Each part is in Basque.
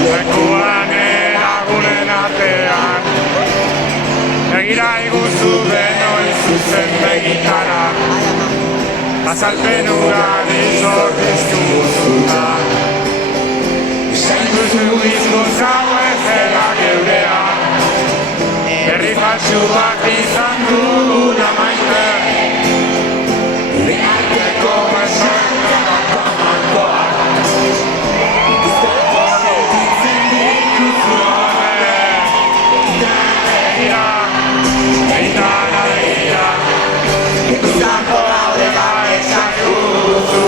lekuan lagunen artean. Begira iguzu denoi zuzen begitara, azalpen ugari zortizkuzuta. Duzu izkuntza huezela geurea, herri faltsu bat izan dugula maite. Beharteko esortzeko amankoak, polititzen dituzu horre. Begira, beitara begira, ikustako gaudela ezaguzu.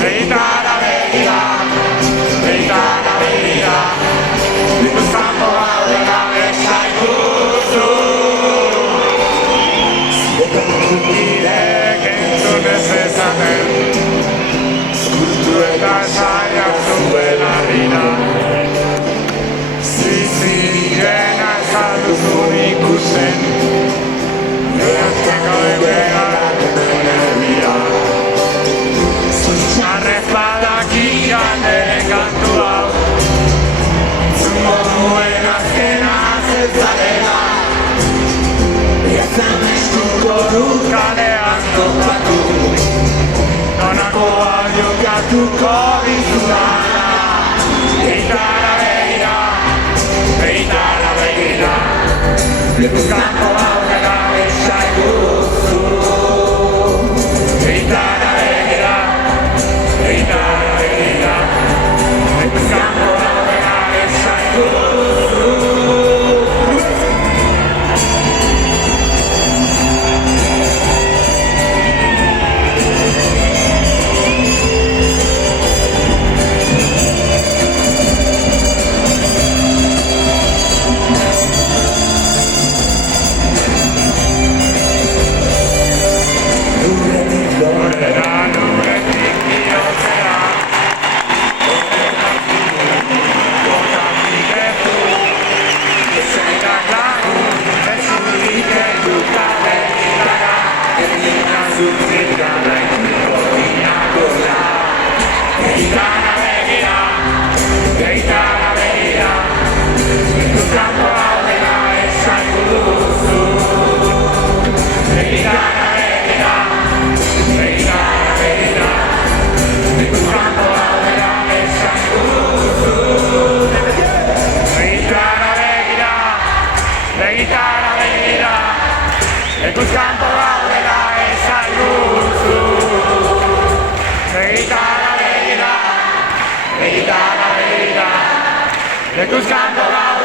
Beitara begira, beitara begira, ikustako gaudela ezaguzu. Irek entzun ez ezaten, kultu eta saiak zuela dira. Zizirena ezaduzun ikusten, Eurazteko ebegarak duen erbia. Arrez badakian ere kantu hau, zungo duen azkena zetzarela. Eazan eskuko dut kalean topatu, donakoa jokatuko dizudana. Beitara begira, beitara begira, lekuz kanpo gaudela ezaguzu. Beitara begira, beitara begira, lekuz kanpo gaudela ezaguzu. Lekuz kanpo gaudela ezaguzu. Begitara begira, begitara begira, lekuz kanpo gaudela